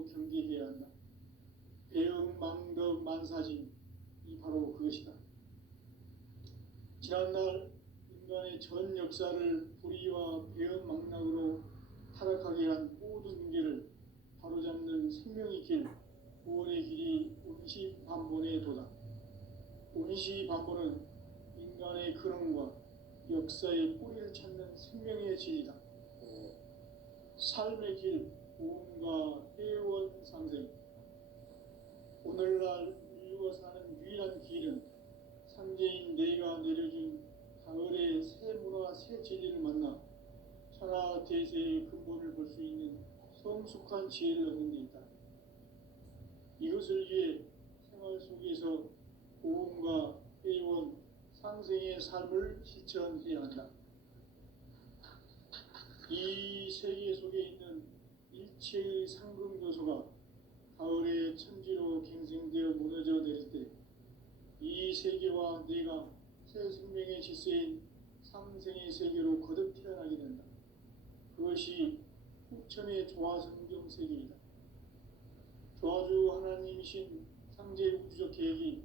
경계해야 한다. 배응망덕 만사진, 이 바로 그것이다. 지난날 인간의 전 역사를 불의와 배응망락으로 타락하게 한 모든 문제를 바로잡는 생명의 길, 구원의 길이 운시반본에 도다. 운시반본은 인간의 근원과 역사의 뿌리를 찾는 생명의 진리다. 삶의 길, 구원과 회원 상생. 오늘날 인류가 사는 유일한 길은 상제인 내가 내려준 가을의 새 문화, 새 진리를 만나 천하 대세의 근본을 볼 수 있는 성숙한 지혜를 얻는 데 있다. 이것을 위해 생활 속에서 고음과 회원, 상생의 삶을 실천해야 한다. 이 세계 속에 있는 일체의 상금 요소가 가을의 천지로 갱생되어 무너져 내릴 때 이 세계와 내가 새 생명의 질서인 상생의 세계로 거듭 태어나게 된다. 그것이 후천의 조화성경 세계이다. 조화주 하나님이신 상제 우주적 계획이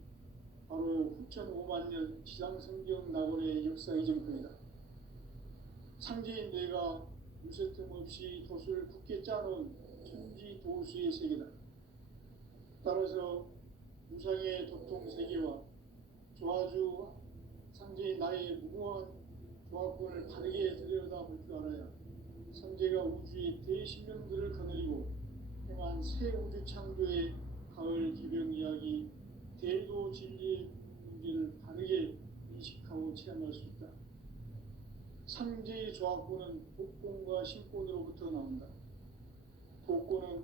바로 후천 5만 년 지상성경 낙원의 역사 이전편이다. 상제인 내가 무쇠틈 없이 돛을 굳게 짜놓은 천지 도수의 세계다. 따라서 무상의 도통 세계와 조화주 상제인 나의 무궁한 조화권을 바르게 들여다볼 줄 알아야 상제가 우주의 대신명들을 거느리고 행한 새 우주 창조의 가을 기병 이야기, 대도 진리의 문제를 바르게 인식하고 체험할 수 있다. 상제의 조화권은 복권과 신권으로부터 나온다. 복권은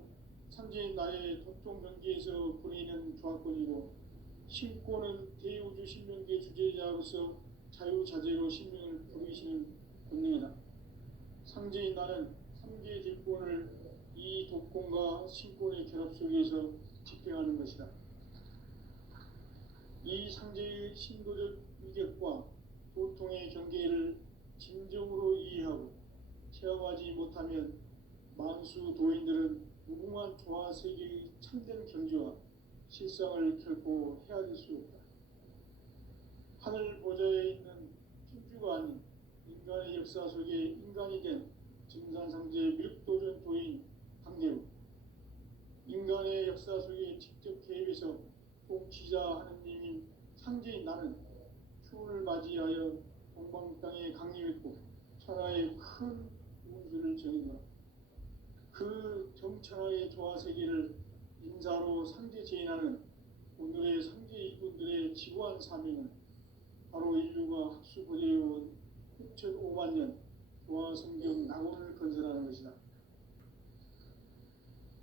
상제인 나의 도통 경계에서 보내는 조화권이고, 신권은 대우주 신명계 주제자로서 자유자재로 신명을 부르시는 본능이다. 상제인 나는 3개의 뒷권을 이 독권과 신권의 결합 속에서 집행하는 것이다. 이 상제의 신도적 위격과 도통의 경계를 진정으로 이해하고 체험하지 못하면 만수 도인들은 무궁한 조화 세계의 참된 경지와 실상을 결코 헤아릴 수 없다. 하늘 보좌에 있는 천주가 아닌 인간의 역사 속에 인간이 된 증산상제 밀도전 도인 강대우, 인간의 역사 속에 직접 개입해서 통치자 하느님인 상제인 나는 추운을 맞이하여 동방 땅에 강림했고 천하의 큰 운수를 정했노라. 그 정천하의 조화 세계를 인사로 상제 제인하는 오늘의 상제 일꾼들의 지구한 사명은 바로 인류가 학수고대해온 6,5만 년 조화 성경 낙원을 건설하는 것이다.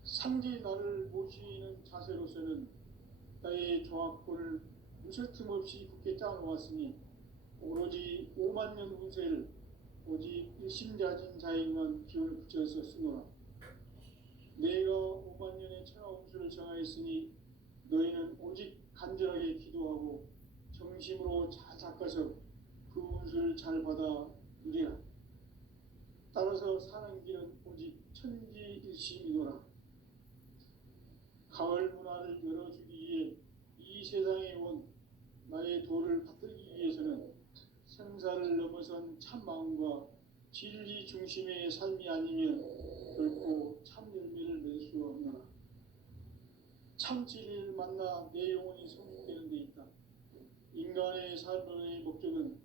상제 나를 모시는 자세로서는 나의 조화권을 무설틈 없이 굳게 짜놓았으니 오로지 5만 년 운세를 오직 일심자진 자에게만 기운을 붙여서 쓰노라. 내가 5만 년의 천하 운수를 정하였으니 너희는 오직 간절하게 기도하고 정심으로 잘 닦아서 그 운수를 잘 받아 누리라. 따라서 사는 길은 오직 천지일심이노라. 가을 문화를 열어주기 위해 이 세상에 온 나의 도를 받들기 위해서는 생사를 넘어선 참 마음과 진리 중심의 삶이 아니면 결코 참 열매를 맺을 수가 없노라. 참 진리를 만나 내 영혼이 성숙되는 데 있다. 인간의 삶의 목적은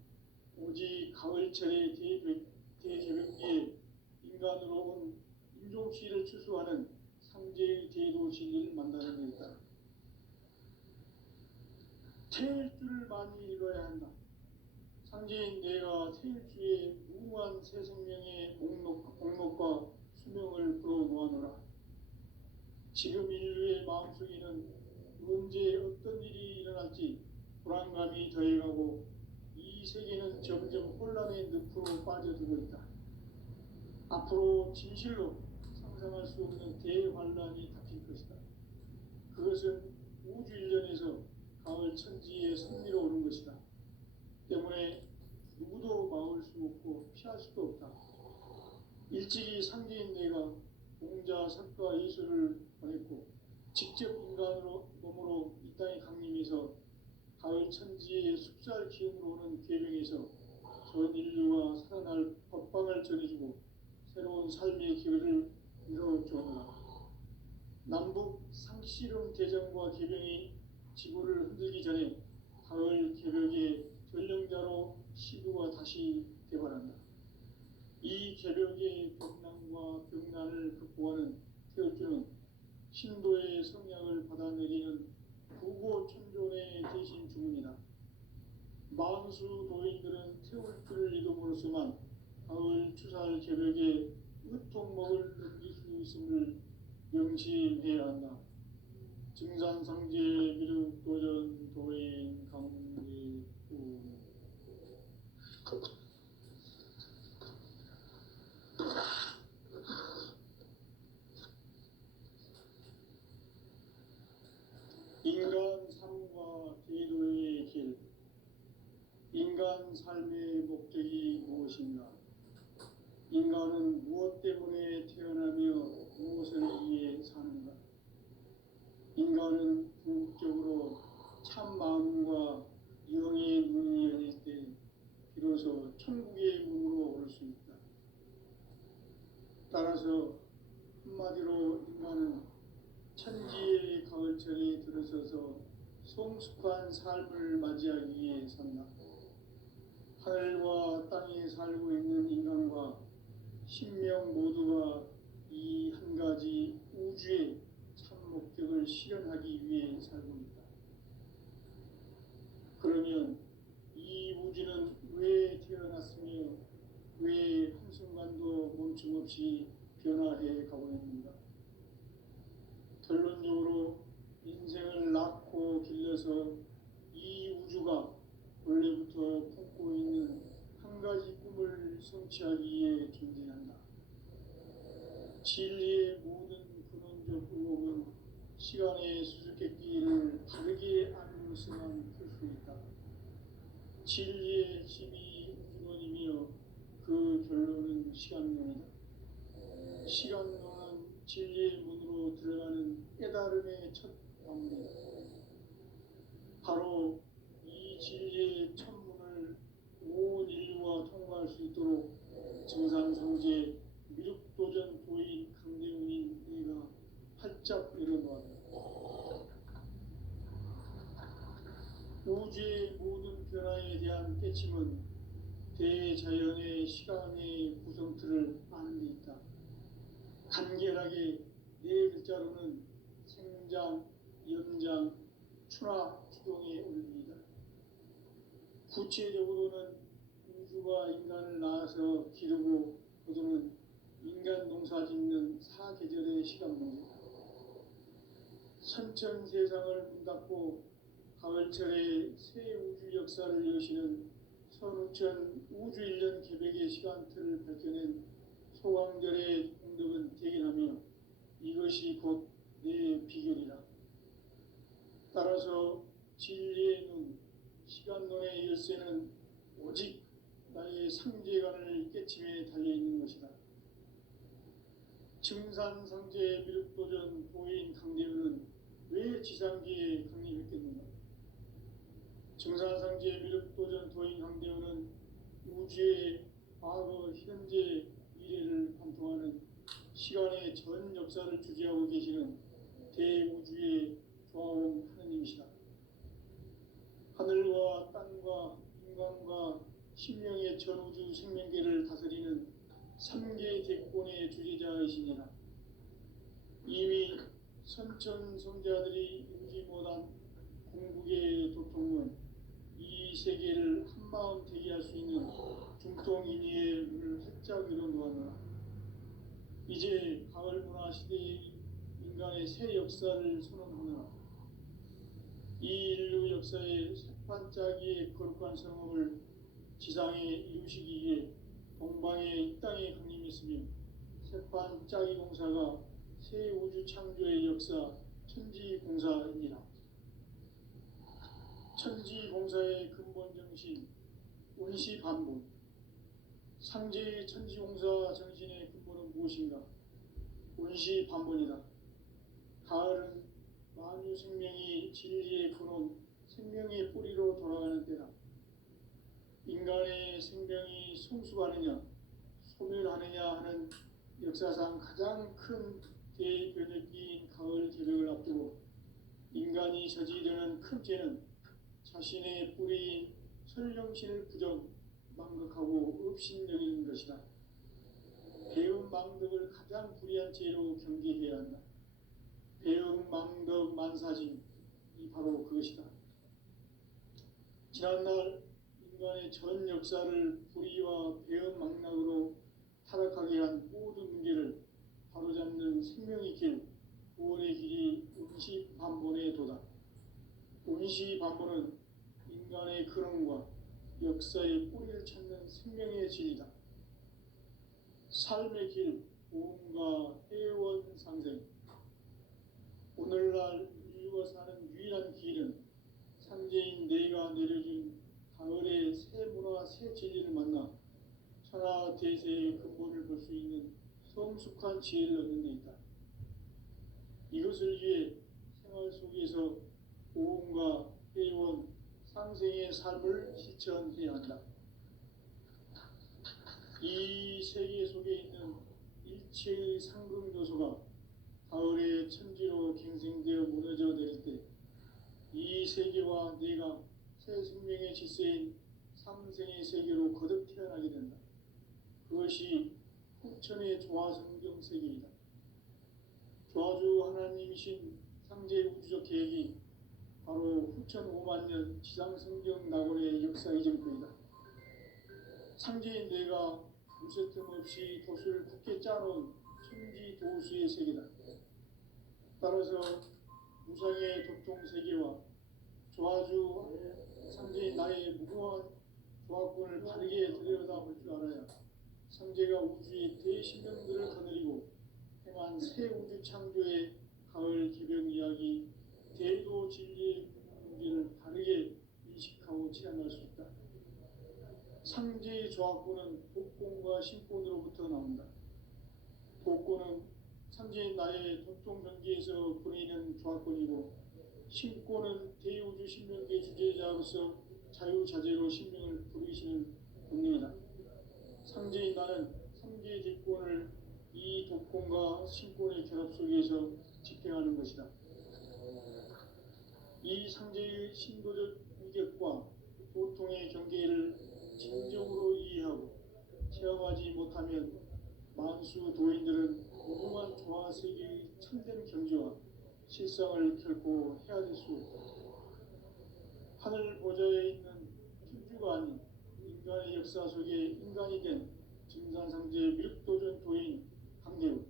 오직 가을철의 대개벽기에 인간으로 온 인종시를 추수하는 상제의 대도 진리를 만나는 데 있다. 태일주를 많이 읽어야 한다. 상제인 내가 태일주의 무궁한 새 생명의 목록과 수명을 풀어놓아노라. 지금 인류의 마음속에는 언제 어떤 일이 일어날지 불안감이 더해가고 이 세계는 점점 혼란의 늪으로 빠져들고 있다. 앞으로 진실로 상상할 수 없는 대환란이 닥칠 것이다. 그것은 우주 일련에서 가을 천지에 승리로 오는 것이다. 때문에 누구도 막을 수 없고 피할 수도 없다. 일찍이 상제인 내가 공자, 석가, 예수를 보냈고 직접 인간으로 몸으로 이 땅에 강림해서 가을 천지의 숲살 기운으로 오는 계명에서 전 인류가 살아날 법방을 전해주고 새로운 삶의 기회를 이뤄주었노라. 남북 상씨름 대전과 계병이 지구를 흔들기 전에 가을 개벽의 전령자로 시구가 다시 개발한다. 이 개벽의 벽난과 벽난을 극복하는 태울주는 신도의 성약을 받아내리는 부고천존의 대신 주문이다. 만수 도인들은 태울주를 이름으로서만 가을 추살 개벽의 으통목을 넘길 수 있음을 명심해야 한다. 증산상제 미륵도전 도인 강리구 인간 삶과 기도의 길. 인간 삶의 목적이 무엇인가? 인간은 무엇 때문에 태어나며 무엇을 위해 사는가? 인간은 궁극적으로 참 마음과 영의 문이 열릴 때 비로소 천국의 문으로 올 수 있다. 따라서 한마디로 인간은 천지의 가을철에 들어서서 성숙한 삶을 맞이하기 위해 산다. 하늘과 땅에 살고 있는 인간과 신명 모두가 이 한 가지 우주의 참 목적을 실현하기 위해 살고 있다. 그러면 이 우주는 왜 태어났으며 왜 한순간도 멈춤 없이 변화해 가고 있는가? 결론적으로 인생을 낳고 길러서 이 우주가 원래부터 품고 있는 한 가지 꿈을 성취하기 위해 존재한다. 진리의 모든 근원적 의혹은 시간의 수수께끼를 다르게 알므로서만 풀 수 있다. 진리의 핵심이 우주론이며 그 결론은 시간론이다. 시간론은 진리의 문으로 들어가는 깨달음의 첫 방문이다. 바로 이 진리의 첫 문을 온 인류가 통과할 수 있도록 증산성제 미륵도전 도인 강대훈인 내가 활짝 열어놓았다. 우주의 모든 변화에 대한 깨침은 대자연의 시간의 구성틀을 아는 데 있다. 간결하게 네 글자로는 생장, 연장, 추나 추동의 원리이다. 구체적으로는 우주가 인간을 낳아서 기르고 거두는 인간 농사 짓는 사계절의 시간문이다. 선천 세상을 문 닫고 가을철에 새 우주 역사를 여시는 선우천 우주 1년 개벽의 시간틀을 밝혀낸 소강절의 공덕은 대견하며 이것이 곧 내 비결이라. 따라서 진리의 눈, 시간론의 열쇠는 오직 나의 상제관을 깨침에 달려있는 것이다. 증산상제 미륵도전 도인 강대훈은 왜 지상기에 강림했겠는가? 증산상제 미륵도전 도인 강대훈은 우주의 과거, 현재, 미래를 관통하는 시간의 전 역사를 주재하고 계시는 대우주의 조화원 하느님이시다. 하늘과 땅과 인간과 신명의 전우주 생명계를 다스리는 3개 대권의 주재자이시니라. 이미 선천 성자들이 인지 못한 궁극의 도통은 이 세계를 한마음 되게 할 수 있는 중통인의의 문을 활짝 열어놓았노라. 이제 가을 문화 시대의 인간의 새 역사를 선언하노라. 이 인류 역사의 새판짜기의 거룩한 성업을 지상에 이루시기 위해 동방의 이 땅에 강림했으며 새판짜기 공사가 새 우주 창조의 역사 천지공사이니라. 천지공사의 근본 정신 운시반본. 상제의 천지공사 정신의 근본은 무엇인가? 온시 반본이다. 가을은 만유 생명이 진리의 근원, 생명의 뿌리로 돌아가는 때다. 인간의 생명이 성숙하느냐, 소멸하느냐 하는 역사상 가장 큰 대변혁기인 가을 개벽을 앞두고 인간이 저지르는 큰 죄는 자신의 뿌리인 설령신을 부정, 망각하고 업신여기는 것이다. 배음 망덕을 가장 불의한 죄로 경계해야 한다. 배음 망덕 만사진이 바로 그것이다. 지난날 인간의 전 역사를 불의와 배음 망락으로 타락하게 한 모든 문제를 바로잡는 생명의 길, 구원의 길이 운시반본의 도다. 운시반본은 인간의 근원과 역사의 뿌리를 찾는 생명의 진리다. 삶의 길, 보험과 회원 상생. 오늘날 인류가 사는 유일한 길은 상제인 내가 내려준 가을의 새 문화, 새 진리를 만나 천하 대세의 근본을 볼 수 있는 성숙한 지혜를 얻는 데 있다. 이것을 위해 생활 속에서 보험과 회원, 상생의 삶을 실천해야 한다. 이 세계 속에 있는 일체의 상극 요소가 가을의 천지로 갱생되어 무너져 내릴 때 이 세계와 내가 새 생명의 질서인 상생의 세계로 거듭 태어나게 된다. 그것이 후천의 조화성경 세계이다. 조화주 하나님이신 상제 우주적 계획이 바로 후천 5만 년 지상성경 낙원의 역사 이전표이다. 상제인 내가 무쇠틈 없이 도수를 굳게 짜놓은 천지 도수의 세계다. 따라서 무상의 도통 세계와 조화주 상제인 나의 무궁한 조화권을 바르게 들여다볼 줄 알아야 상제가 우주의 대신명들을 거느리고 행한 새 우주 창조의 가을 개벽 이야기, 대도 진리의 문제를 바르게 인식하고 체험할 수 있다. 상제의 조화권은 복권과 신권으로부터 나온다. 복권은 상제인 나의 도통 경계에서 보내는 조화권이고, 신권은 대우주 신명계 주제자로서 자유자재로 신명을 부르시는 본능이다. 상제인 나는 상제의 대권을 이 독권과 신권의 결합 속에서 집행하는 것이다. 이 상제의 신도적 위격과 도통의 경계를 진정으로 이해하고 체험하지 못하면 만수 도인들은 무궁한 조화 세계의 참된 경지와 실상을 결코 헤아릴 수 없다. 하늘 보좌에 있는 천주가 아닌 인간의 역사 속에 인간이 된 증산상제 밀도전 도인 강대우,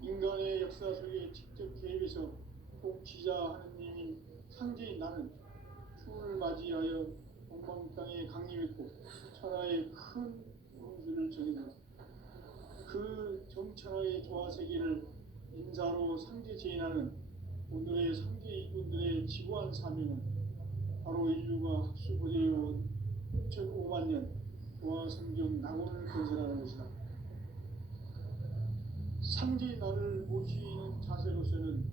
인간의 역사 속에 직접 개입해서 통치자 하느님인 상제인 나는 추운을 맞이하여 동방 땅에 강림했고 천하의 큰 운수를 정의한다. 그 정천하의 조화세계를 인사로 상제 제인하는 오늘의 상제 이군들의 지구한 사명은 바로 인류가 학수고대해온 6,500만 년 조화성경 낙원을 건설하는 것이다. 상제의 나를 모시는 자세로서는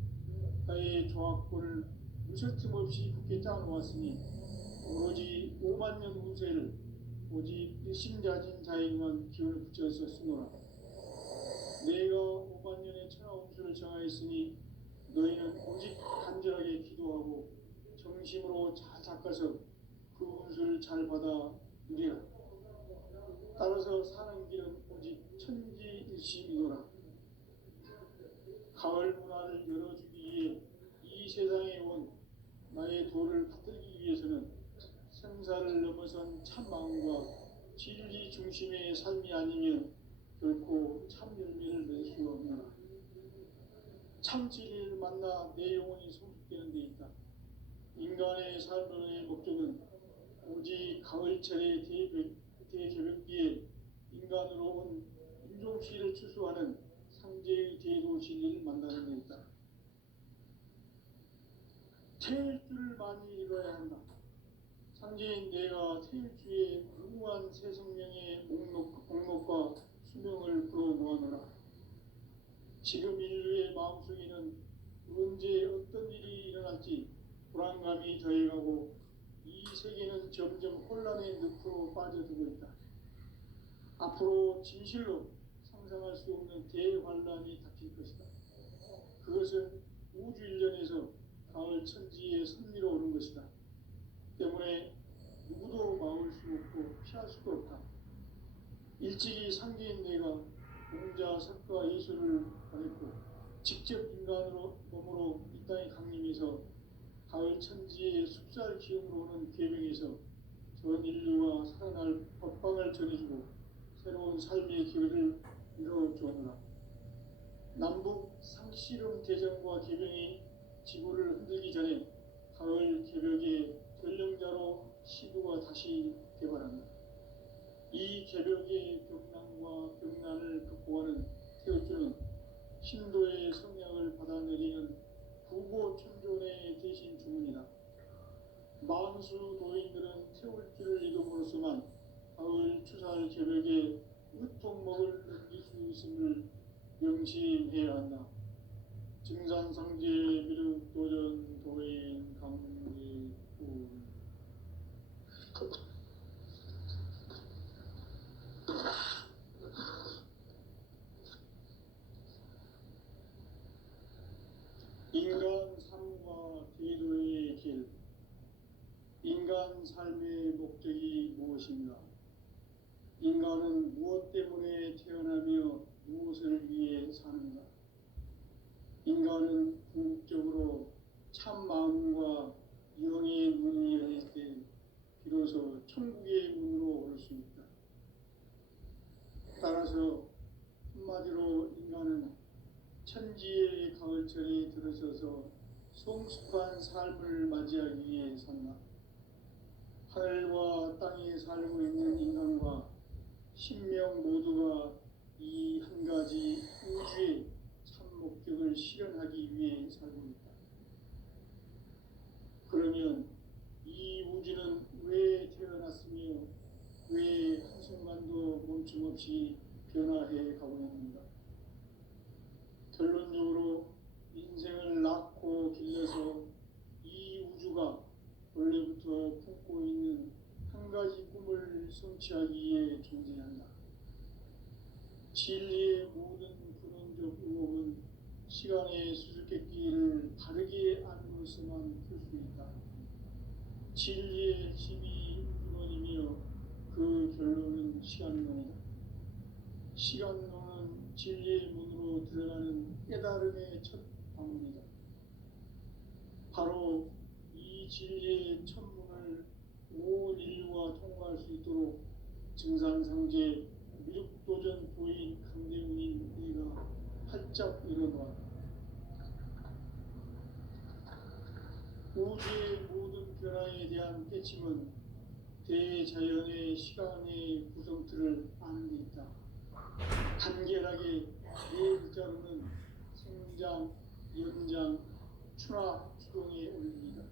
나의 조화권을 무쇠틈 없이 굳게 짜놓았으니 오로지 5만 년 운세를 오직 일심자진 자에게만 기운을 붙여서 쓰노라. 내가 5만 년의 천하 운수를 정하였으니 너희는 오직 간절하게 기도하고 정심으로 잘 닦아서 그 운수를 잘 받아 누리라. 따라서 사는 길은 오직 천지일심이노라. 가을 문화를 열어주기 위해 이 세상에 온 나의 도를 받들기 위해서는 생사를 넘어선 참 마음과 진리 중심의 삶이 아니면 결코 참 열매를 낼 수 없노라. 참 진리를 만나 내 영혼이 성숙되는 데 있다. 인간의 삶의 목적은 오직 가을철의 대개벽기에 인간으로 온 인종시를 추수하는 상제의 대도 진리를 만나는 데 있다. 태일주를 많이 읽어야 한다. 상제인 내가 태일주의 무궁한 새 생명의 목록과 수명을 불어 모아노라. 지금 인류의 마음속에는 언제 어떤 일이 일어날지 불안감이 더해가고 이 세계는 점점 혼란의 늪으로 빠져들고 있다. 앞으로 진실로 상상할 수 없는 대환란이 닥칠 것이다. 그것은 우주 일련에서 가을 천지의 섭리로 오는 것이다. 때문에 누구도 막을 수 없고 피할 수도 없다. 일찍이 상계인 내가 공자, 석가, 예수를 보냈고 직접 인간으로 몸으로 이 땅에 강림해서 가을 천지의 숲살 기운으로 오는 계명에서 전 인류가 살아날 법방을 전해주고 새로운 삶의 기회를 이뤄주었노라. 남북 상씨름 대전과 개병이 지구를 흔들기 전에 가을 개벽의 전령자로 시구가 다시 개발한다. 이 개벽의 벽난과 벽난을 극복하는 태어주는 신도의 성량을 받아내리는 부고천존의 대신 주문이다. 만수 도인들은 태울주를 이름으로서만 가을 추살 개벽의 으통목을 넘길 수 있음을 명심해야 한다. 증산상제 미륵도전 도인 강대군 인간 삶과 기도의 길. 인간 삶의 목적이 무엇인가? 인간은 무엇 때문에 태어나며 무엇을 위해 사는가? 인간은 궁극적으로 참 마음과 영의 문이 열릴 때 비로소 천국의 문으로 올 수 있다. 따라서 한마디로 인간은 천지의 가을철에 들어서서 성숙한 삶을 맞이하기 위해 산다. 하늘과 땅에 살고 있는 인간과 신명 모두가 이 한 가지 우주의 참 목적을 실현하기 위해 살고 있다. 그러면 이 우주는 왜 태어났으며 왜 한순간도 멈춤없이 변화해 가고 있는가? 결론적으로 인생을 낳고 길러서 이 우주가 원래부터 품고 있는 한 가지 꿈을 성취하기 위해 존재한다. 진리의 모든 근원적 의혹은 시간의 수수께끼를 바르게 알므로서만 풀 수 있다. 진리의 핵심이 우주론이며 그 결론은 시간론이다. 시간론은 진리의 문으로 들어가는 깨달음의 첫 방문이다. 바로 이 진리의 천문을 온 인류가 통과할 수 있도록 증산상제 미륵도전 도인 강대훈인 네가 활짝 일어나왔다. 우주의 모든 변화에 대한 깨침은 대자연의 시간의 구성틀을 아는 데 있다. 간결하게 네 글자로는 생장, 연장, 추나 추동의 원리이다.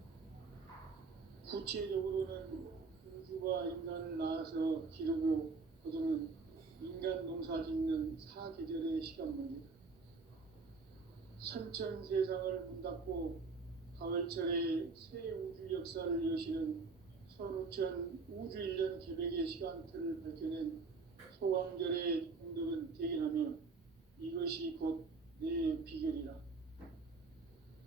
구체적으로는 우주가 인간을 낳아서 기르고 거두는 인간 농사 짓는 사계절의 시간 문제다. 선천 세상을 문 닫고 가을철에 새 우주 역사를 여시는 선우천 우주 일년 개백의 시간틀을 밝혀낸 소강절의 공덕은 대견하며 이것이 곧 내 비결이라.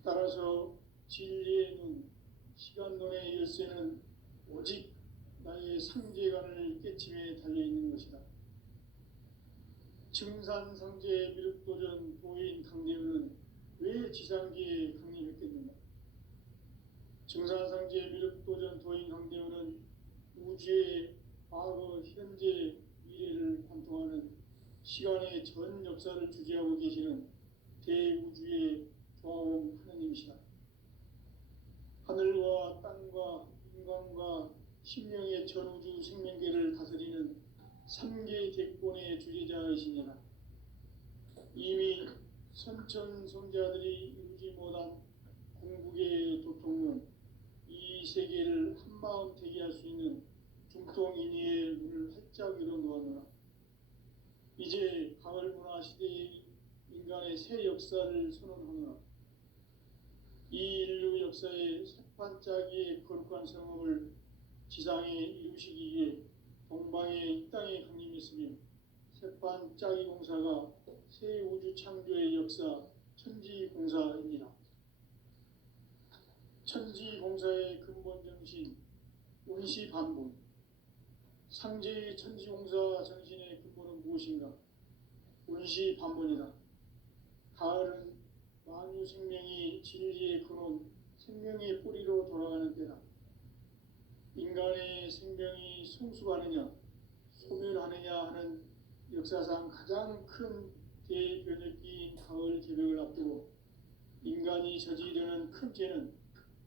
따라서 진리의 눈, 시간론의 열쇠는 오직 나의 상제관을 깨침에 달려있는 것이다. 증산상제 미륵도전 도인 강대훈은 왜 지상계에 강림했겠는가? 증산상제 미륵도전 도인 강대훈은 우주의 과거, 현재, 미래를 관통하는 시간의 전 역사를 주재하고 계시는 대우주의 조화원 하느님이시다. 하늘과 땅과 인간과 신명의 전우주 생명계를 다스리는 3개 대권의 주재자이시니라. 이미 선천성자들이 이루지 못한 궁극의 도통론, 이 세계를 한마음 되게 할 수 있는 중통인의의 문을 활짝 열어놓았노라. 이제 가을 문화 시대의 인간의 새 역사를 선언하노라. 이 인류 역사의 새판짜기의 거룩한 성업을 지상에 이루시기 위해 동방에 이 땅에 강림했으며 새판짜기 공사가 새 우주 창조의 역사 천지공사입니다. 천지공사의 근본 정신 운시반본. 상제의 천지공사 정신의 근본은 무엇인가? 운시반본이다. 가을은 만유 생명이 진리의 근원, 생명의 뿌리로 돌아가는 때다. 인간의 생명이 성숙하느냐, 소멸하느냐 하는 역사상 가장 큰 대변혁기인 가을 개벽을 앞두고 인간이 저지르는 큰 죄는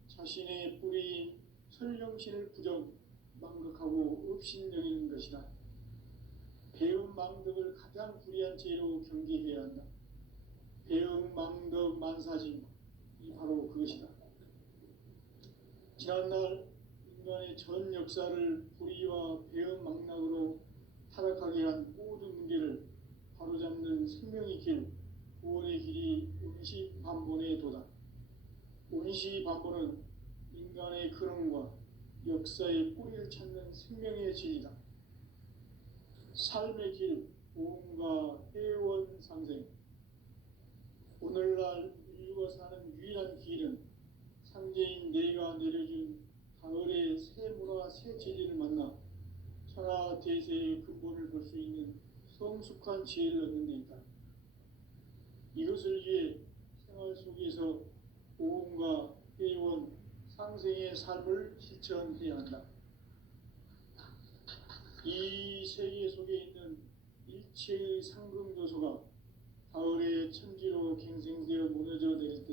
자신의 뿌리인 설령신을 부정, 망극하고 업신여기는 것이다. 배음 망덕을 가장 불의한 죄로 경계해야 한다. 배음 망덕 만사진, 이 바로 그것이다. 지난날 인간의 전 역사를 불의와 배음 망락으로 타락하게 한 모든 문제를 바로잡는 생명의 길, 구원의 길이 운시반본의 도다. 운시반본은 인간의 근원과 역사의 뿌리를 찾는 생명의 진리다. 삶의 길, 보험과 회원 상생. 오늘날 인류가 사는 유일한 길은 상제인 내가 내려준 가을의 새 문화, 새 진리를 만나 천하 대세의 근본을 볼 수 있는 성숙한 지혜를 얻는 데 있다. 이것을 위해 생활 속에서 보험과 회원, 상생의 삶을 실천해야 한다. 이 세계 속에 있는 일체의 상승조소가 가을의 천지로 갱생되어 무너져 내릴 때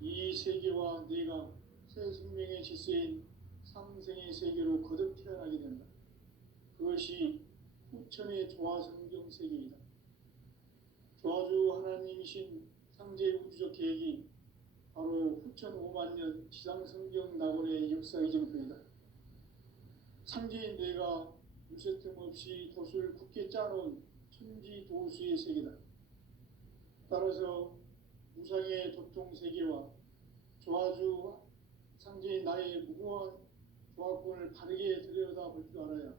이 세계와 내가 새 생명의 질서인 상생의 세계로 거듭 태어나게 된다. 그것이 후천의 조화성경 세계이다. 조화주 하나님이신 상제 우주적 계획이 바로 후천 5만 년 지상성경 낙원의 역사의 정표이다. 상제인 내가 무쇠 틈 없이 도수를 굳게 짜놓은 천지도수의 세계다. 따라서 무상의 도통 세계와 조화주 상제인 나의 무궁한 조화권을 바르게 들여다볼 줄 알아야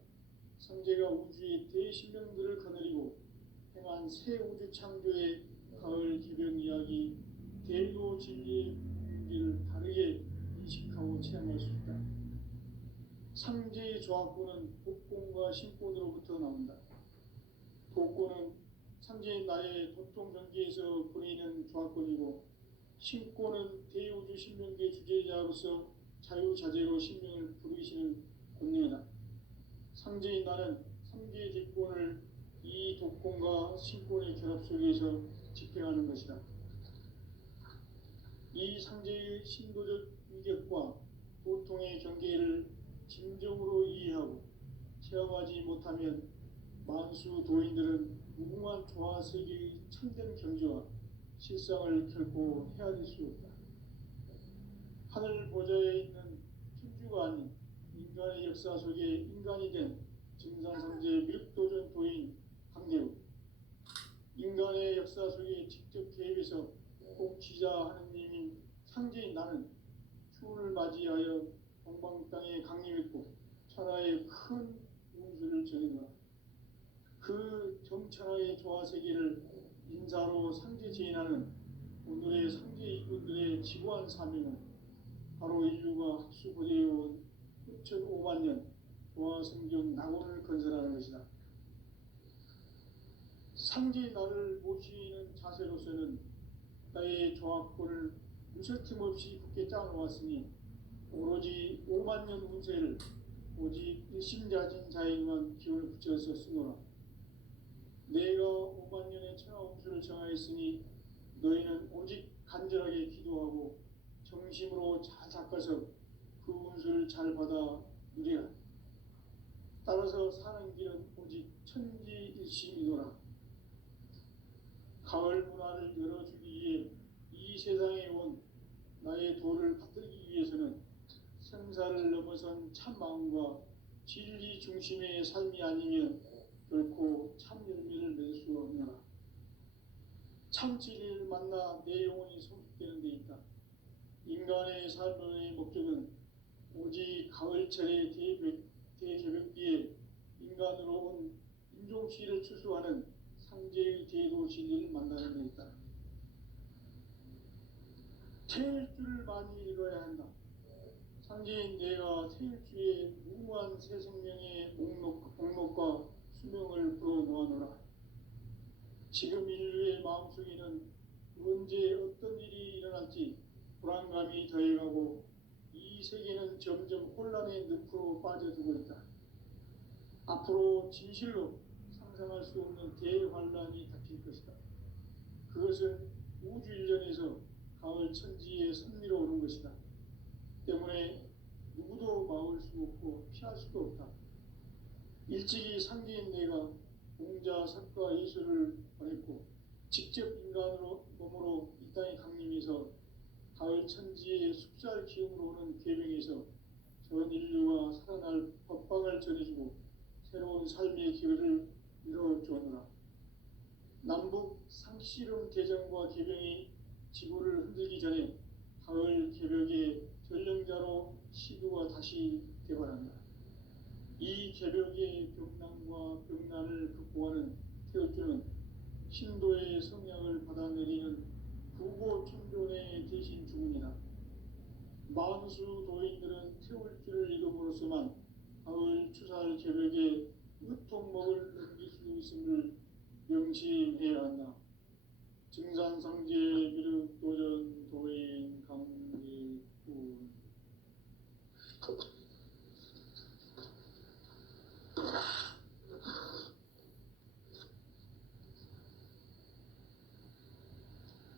상제가 우주의 대신령들을 거느리고 행한 새 우주 창조의 가을 기변 이야기 대도 진리의 문제를 바르게 인식하고 체험할 수 있다. 상제의 조화권은 복권과 신권으로부터 나온다. 복권은 상제인 나의 도통 경계에서 보내는 조화권이고 신권은 대우주 신명계 주제자로서 자유자재로 신명을 부르시는 권능이다. 상제인 나는 3개의 뒷권을 이 독권과 신권의 결합 속에서 집행하는 것이다. 이 상제의 신도적 인격과 도통의 경계를 진정으로 이해하고 체험하지 못하면 만수 도인들은 무궁한 조화세계의 참된 경지와 실상을 결코 헤아릴 수 없다. 하늘 보좌에 있는 천주가 아닌 인간의 역사 속에 인간이 된 증산상제 밀도전 도인 강대우, 인간의 역사 속에 직접 개입해서 복지자 하느님인 상제인 나는 추운을 맞이하여 동방 땅에 강림했고 천하의 큰 운수를 정해놓아 그 정천하의 조화세계를 인사로 상제 제인하는 오늘의 상제 이분들의 지구한 사명은 바로 인류가 학수고대해온 6,5만 년 조화성경 낙원을 건설하는 것이다. 상제 나를 모시는 자세로서는 나의 조화권을 무쇠틈 없이 굳게 짜놓았으니 오로지 5만 년 운세를 오직 일심자진 자에게만 기운을 붙여서 쓰노라. 내가 5만 년의 천하 운수를 정하였으니 너희는 오직 간절하게 기도하고 정심으로 잘 닦아서 그 운수를 잘 받아 누리라. 따라서 사는 길은 오직 천지일심이노라. 가을 문화를 열어주기 위해 이 세상에 온 나의 도를 받들기 위해서는 생사를 넘어선 참 마음과 진리 중심의 삶이 아니면 결코 참 열매를 맺을 수 없노라. 참 진리를 만나 내 영혼이 성숙되는 데 있다. 인간의 삶의 목적은 오직 가을철의 대개벽기에 인간으로 온 인종시를 추수하는 상제의 제도 진리를 만나는 데 있다. 태일주를 많이 읽어야 한다. 상제인 내가 태일주의 무모한 새 생명의 목록과 수명을 불어놓아노라. 지금 인류의 마음속에는 언제 어떤 일이 일어날지 불안감이 더해가고 이 세계는 점점 혼란의 늪으로 빠져들고 있다. 앞으로 진실로 상상할 수 없는 대환란이 닥칠 것이다. 그것은 우주 일련에서 가을 천지의 섭리로 오는 것이다. 때문에 누구도 막을 수 없고 피할 수도 없다. 일찍이 상제인 내가 공자, 석가, 예수를 보냈고 직접 인간으로 몸으로 이 땅에 강림해서 가을 천지의 숫살 기움으로 오는 계명에서 전 인류가 살아날 법방을 전해주고 새로운 삶의 기회를 이뤄주었노라. 남북 상씨름 대전과 개병이 지구를 흔들기 전에 가을 개벽의 전령자로 시도가 다시 개발한다. 이 개벽의 벽난과 벽난을 극복하는 태어주는 신도의 성향을 받아내리는 부고 천존의 대신 주문이다. 만수 도인들은 태울주를 읽음으로써만 가을 추살 개벽의 으통목을 넘길 수 있음을 명심해야 한다. 증산상제 미륵 도전 도인 강제군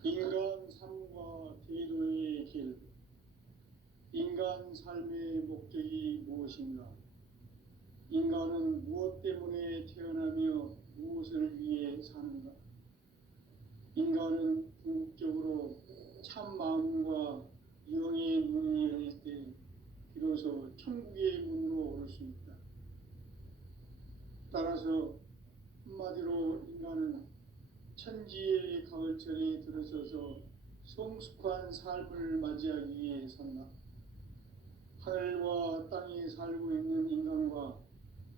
인간 삶과 제도의 길. 인간 삶의 목적이 무엇인가? 인간은 무엇 때문에 태어나며 무엇을 위해 사는가? 인간은 궁극적으로 참 마음과 영의 문이 열릴 때 비로소 천국의 문으로 오를 수 있다. 따라서 한마디로 인간은 천지의 가을철에 들어서서 성숙한 삶을 맞이하기 위해 산다. 하늘과 땅에 살고 있는 인간과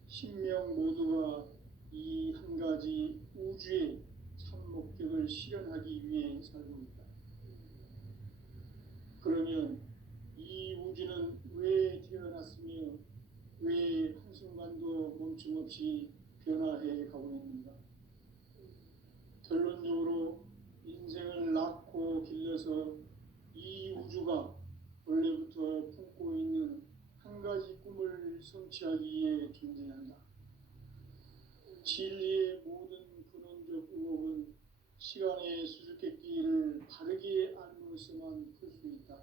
신명 모두가 이 한 가지 우주의 참 목적을 실현하기 위해 살고 있다. 그러면 이 우주는 왜 태어났으며 왜 한순간도 멈춤없이 변화해 가고 있는가? 결론적으로 인생을 낳고 길러서 이 우주가 원래부터 품고 있는 한 가지 꿈을 성취하기 위해 존재한다. 진리의 모든 근원적 의혹은 시간의 수수께끼를 바르게 알므로서만 풀 수 있다.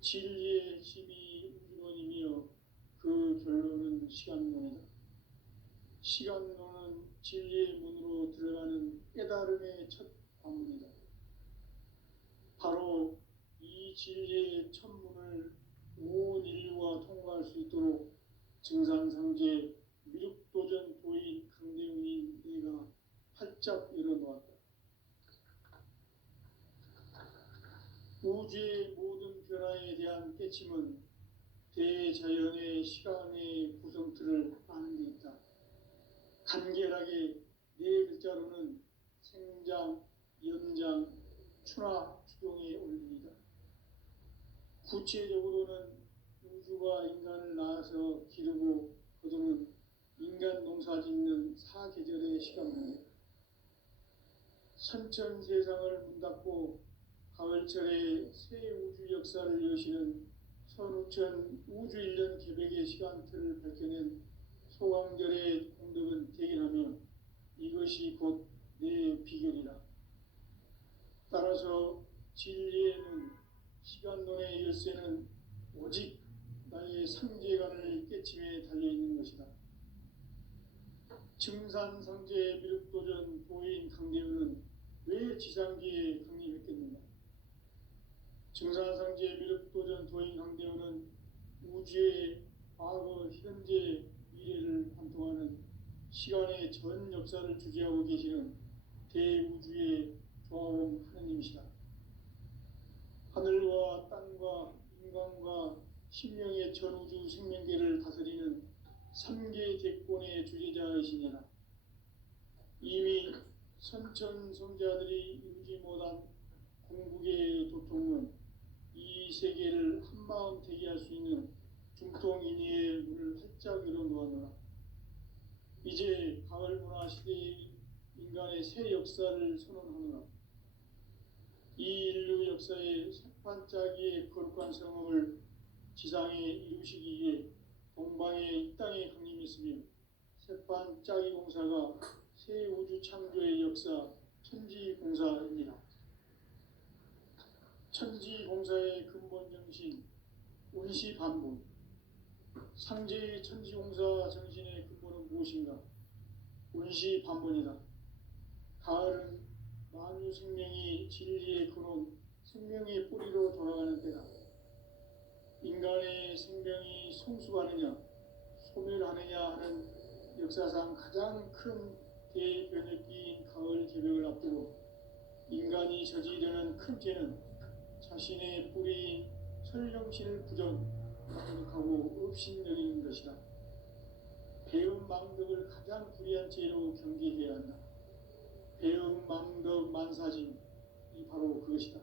진리의 핵심이 우주론이며 그 결론은 시간론이다. 시간론은 진리의 문으로 들어가는 깨달음의 첫 관문이다. 바로 이 진리의 첫 문을 온 인류가 통과할 수 있도록 증산상제 미륵도전 도인 강대웅인 내가 활짝 열어놓았다. 우주의 모든 변화에 대한 깨침은 대자연의 시간의 구성틀을 아는 데 있다. 간결하게 네 글자로는 생장, 연장, 추나 추동의 원리이다. 구체적으로는 우주가 인간을 낳아서 기르고 거두는 인간 농사 짓는 사계절의 시간입니다. 선천 세상을 문닫고 가을철에 새 우주 역사를 여시는 선우천 우주 일년 개벽의 시간틀을 밝혀낸 소강절의 공덕은 대견하며 이것이 곧 내 비결이라. 따라서 진리에는 시간론의 열쇠는 오직 나의 상제관을 깨침에 달려있는 것이다. 증산상제 미륵도전 도인 강대우는 왜 지상기에 강림했겠는가? 증산상제 미륵도전 도인 강대우는 우주의 과거, 현재, 미래를 관통하는 시간의 전 역사를 주재하고 계시는 대우주의 도와온 하느님이시다. 하늘과 땅과 인간과 신명의 전우주 생명계를 다스리는 삼계 대권의 주제자이시니라. 이미 선천성자들이 이루지 못한 궁극의 도통은 이 세계를 한마음 되게 할 수 있는 중통인의의 문을 활짝 열어놓았노라. 이제 가을 문화 시대의 인간의 새 역사를 선언하노라. 이 인류 역사의 새반짝이의 거룩한 성험을 지상에 이루시기 위해 동방의 이 땅에 강림했으며 새반짝이 공사가 새 우주 창조의 역사 천지공사입니다. 천지공사의 근본 정신 운시반본. 상제의 천지공사 정신의 근본은 무엇인가? 운시반본이다. 가을은 만유 생명이 진리의 근원, 생명의 뿌리로 돌아가는 때다. 인간의 생명이 성숙하느냐, 소멸하느냐 하는 역사상 가장 큰 대변혁기인 가을 개벽을 앞두고 인간이 저지르는 큰 죄는 자신의 뿌리인 설령신을 부정하고 업신여기는 것이다. 배은망덕을 가장 불의한 죄로 경계해야 한다. 배은망덕 만사진이 바로 그것이다.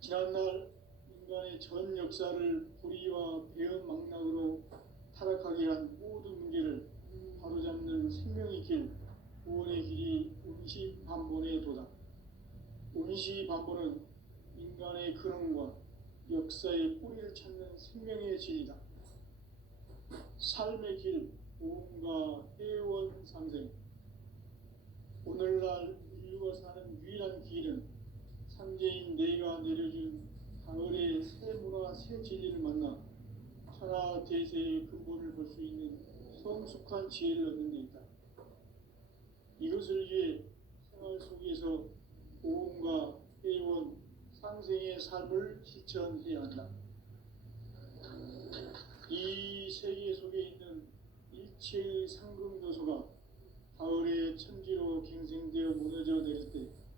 지난날 인간의 전 역사를 불의와 배은망락으로 타락하게 한 모든 문제를 바로잡는 생명의 길, 구원의 길이 운시반본의 도다. 운시반본은 인간의 근원과 역사의 뿌리를 찾는 생명의 진리다. 삶의 길, 보험과 회원 상생. 오늘날 인류가 사는 유일한 길은 삼재인 내가 내려준 가을의 새 문화, 새 진리를 만나 천하 대세의 근본을 볼 수 있는 성숙한 지혜를 얻는 데 있다. 이것을 위해 생활 속에서 보험과 회원, 상생의 삶을 실천해야 한다. 이 세계 속에 있는 일체의 상금 요소가 가을의 천지로 갱생되어 무너져 내릴 때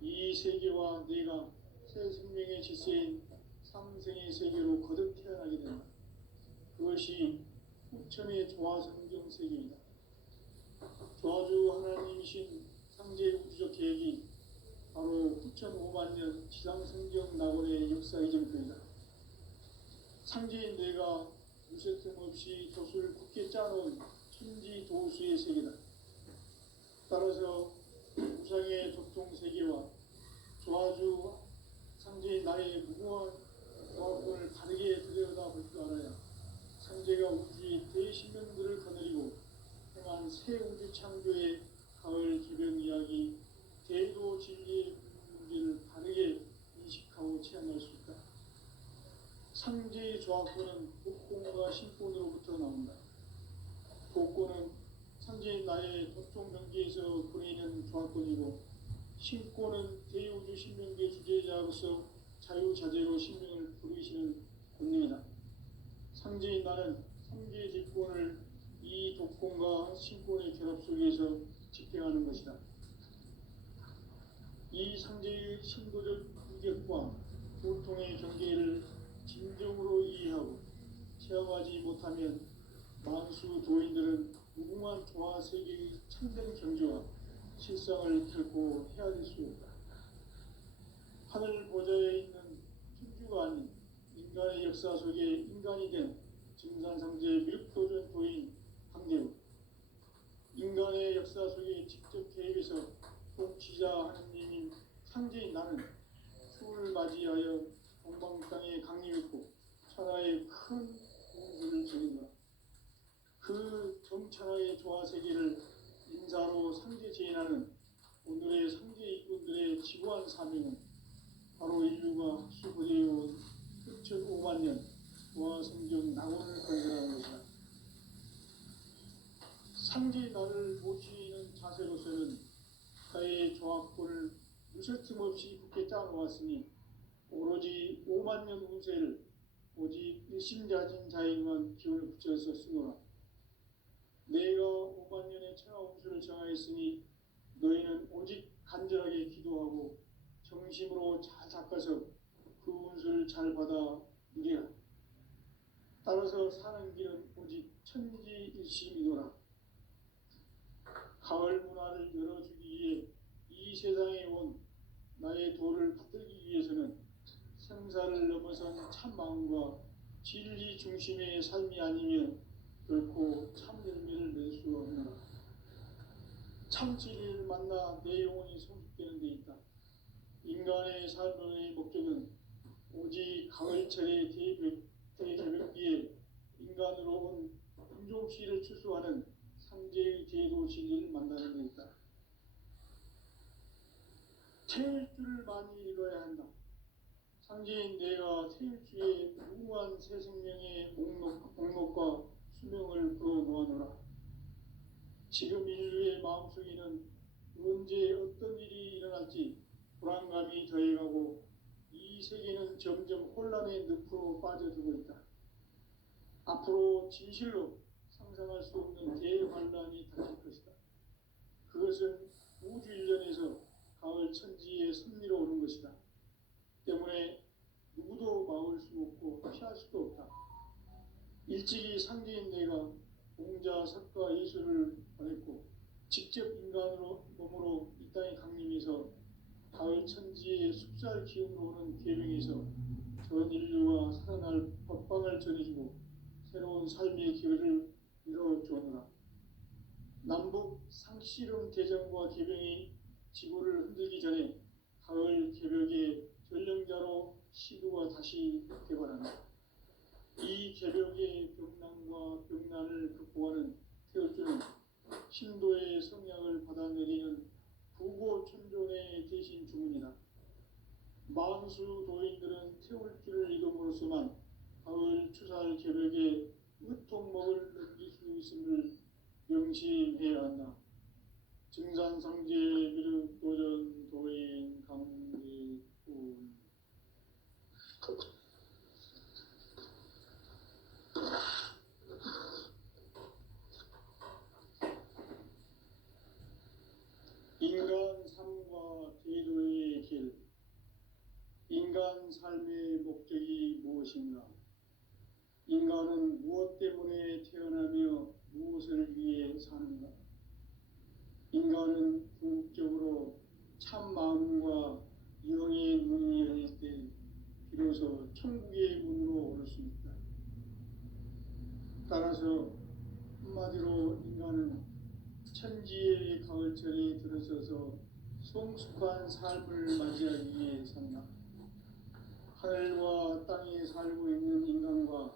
이 세계와 내가 새 생명의 질서인 상생의 세계로 거듭 태어나게 된다. 그것이 후천의 조화성경 세계이다. 조화주 하나님이신 상제 우주적 계획이 바로 9,500년 지상성경 낙원의 역사 이전편이다. 상제인 내가 무쇠 틈 없이 돛을 굳게 짜놓은 천지 도수의 세계다. 따라서 우상의 도통 세계와 조화주 상제인 나의 무궁한 조화권을 바르게 들여다볼 줄 알아야 상제가 우주의 대신명들을 거느리고 행한 새 우주 창조의 가을 기병 이야기, 대도 진리의 문제를 바르게 인식하고 체험할 수 있다. 상제의 조화권은 복권과 신권으로부터 나온다. 복권은 상제인 나의 도통 경계에서 보내는 조화권이고, 신권은 대우주 신명계 주제자로서 자유자재로 신명을 부르시는 권능이다. 상제인 나는 삼계 직권을 이 독권과 신권의 결합 속에서 집행하는 것이다. 이 상제의 신도적 인격과 보통의 경계를 진정으로 이해하고 체험하지 못하면 만수 도인들은 무궁한 조화 세계의 참된 경지와 실상을 결코 헤아릴 수 없다. 하늘 보좌에 있는 천주가 아닌 인간의 역사 속에 인간이 된 증산상제의 미륵도전 도인 황제우, 인간의 역사 속에 직접 개입해서 통치자 하느님인 상제인 나는 추을 맞이하여 동방 땅에 강림했고 천하의 큰 공수를 저린다. 그 정천하의 조화 세계를 인사로 상제 제인하는 오늘의 상제 일꾼들의 지구한 사명은 바로 인류가 학수부대해온 6,500년 조화 성경 낙원을 건설하는 것이다. 상제 나를 모시는 자세로서는 가의 조화권을 무쇠 틈 없이 굳게 짜놓았으니 오로지 5만 년 운세를 오직 일심자진 자에게만 기운을 붙여서 쓰노라. 내가 5만 년의 천하 운수를 정하였으니 너희는 오직 간절하게 기도하고 정심으로 잘 닦아서 그 운수를 잘 받아 누리라. 따라서 사는 길은 오직 천지일심이노라. 가을 문화를 열어주기 위해 이 세상에 온 나의 도를 받들기 위해서는 생사를 넘어선 참 마음과 진리 중심의 삶이 아니면 결코 참 열매를 낼 수 없노라. 참 진리를 만나 내 영혼이 성숙되는 데 있다. 인간의 삶의 목적은 오직 가을철의 대개벽기에 인간으로 온 인종시를 추수하는 상제의 제도 진리를 만나는 데 있다. 태일 줄을 많이 읽어야 한다. 상제인 내가 태일주의 무궁한 새 생명의 목록과 수명을 풀어놓아노라. 지금 인류의 마음속에는 언제 어떤 일이 일어날지 불안감이 더해가고 이 세계는 점점 혼란의 늪으로 빠져들고 있다. 앞으로 진실로 상상할 수 없는 대환란이 닥칠 것이다. 그것은 우주 일련에서 가을 천지의 섭리로 오는 것이다. 때문에 누구도 막을 수 없고 피할 수도 없다. 일찍이 상제인 내가 공자, 석가, 예수를 보냈고 직접 인간으로 몸으로 이 땅에 강림해서 가을 천지의 숲살 기운으로 오는 계명에서 전 인류와 살아날 법방을 전해주고 새로운 삶의 기회를 이뤄주었노라. 남북 상씨름 대전과 계병이 지구를 흔들기 전에 가을 개벽의 전령자로 시구가 다시 개발한다. 이 개벽의 병난과 병난을 극복하는 태울주는 신도의 성약을 받아내리는 부고천존의 대신 주문이다. 만수 도인들은 태울주를 이름으로서만 가을 추살 개벽에 으통목을 넘길 수 있음을 명심해야 한다. 증산상제 미륵도전 도인 강제군. 인간 삶과 제도의 길. 인간 삶의 목적이 무엇인가? 인간은 무엇 때문에 태어나며 무엇을 위해 사는가? 인간은 궁극적으로 참 마음과 영의 문이 열릴 때 비로소 천국의 문으로 오를 수 있다. 따라서 한마디로 인간은 천지의 가을철에 들어서서 성숙한 삶을 맞이하기 위해 산다. 하늘과 땅에 살고 있는 인간과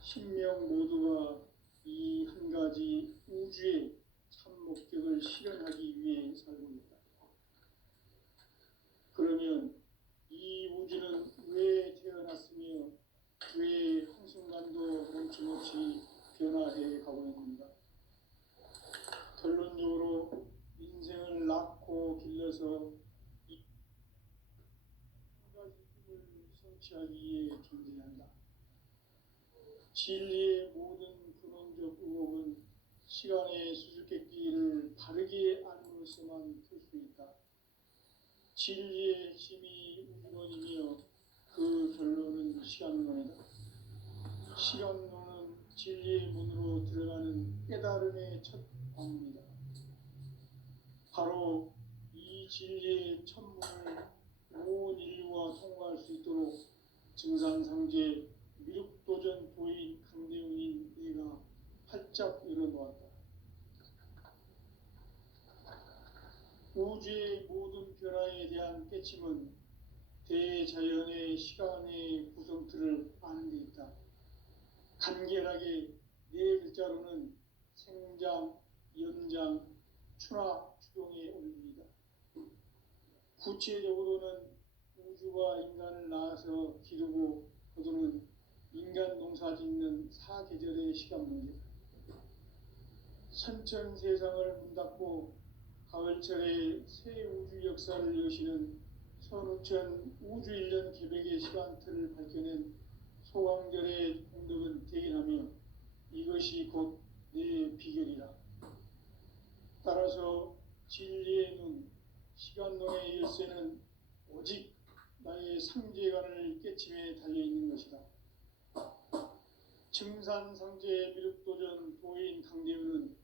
신명 모두가 이 한 가지 우주의 참 목적을 실현하기 위해 살고 있다. 그러면 이 우주는 왜 태어났으며 왜 한순간도 멈춤없이 변화해 가고 있는가? 결론적으로 인생을 낳고 길러서 이 한 가지 꿈을 성취하기 위해 존재한다. 진리의 모든 근원적 의혹은 시간의 수수께끼를 바르게 알므로서만 풀 수 있다. 진리의 핵심이 우주론이며 그 결론은 시간론이다. 시간론은 진리의 문으로 들어가는 깨달음의 첫 방문이다. 바로 이 진리의 첫문을 온 인류가 통과할 수 있도록 증산상제 미륵도전 도인 강대웅인 내가 활짝 열어놓았다. 우주의 모든 변화에 대한 깨침은 대자연의 시간의 구성틀을 아는 데 있다. 간결하게 네 글자로는 생장, 연장, 추나 추동의 원리이다. 구체적으로는 우주가 인간을 낳아서 기르고 거두는 인간 농사 짓는 사계절의 시간 문제다. 선천 세상을 문 닫고 가을철에 새 우주 역사를 여시는 선우천 우주 1년 개벽의 시간틀을 밝혀낸 소강절의 공덕은 대견하며 이것이 곧 내 비결이라. 따라서 진리의 눈, 시간론의 열쇠는 오직 나의 상제관을 깨침에 달려있는 것이다. 증산상제 미륵도전 도인 강대우는